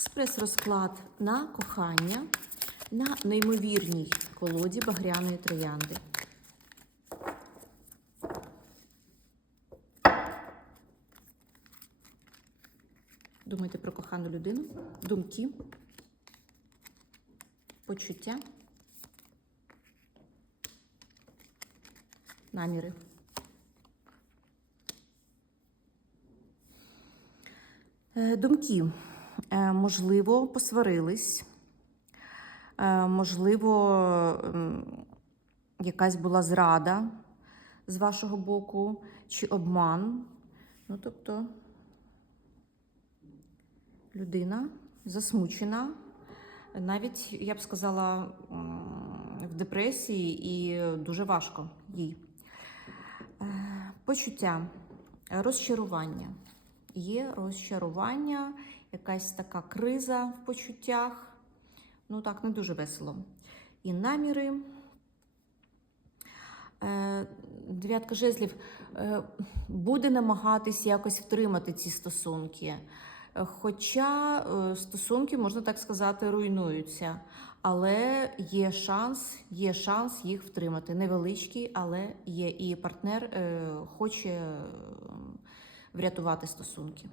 Експрес-розклад на кохання на неймовірній колоді багряної троянди. Думайте про кохану людину, думки, почуття, наміри. Е, Думки. Е, Можливо, посварились. Е, Можливо, якась була зрада з вашого боку, чи обман. Ну, тобто, людина засмучена, навіть, я б сказала, в депресії і дуже важко їй. Е, Почуття, розчарування. Є розчарування, якась така криза в почуттях. Ну так, не дуже весело. І наміри. Е, Дев'ятка жезлів е, буде намагатись якось втримати ці стосунки. Хоча е, стосунки, можна так сказати, руйнуються. Але є шанс, є шанс їх втримати. Невеличкий, але є. І партнер хоче врятувати стосунки.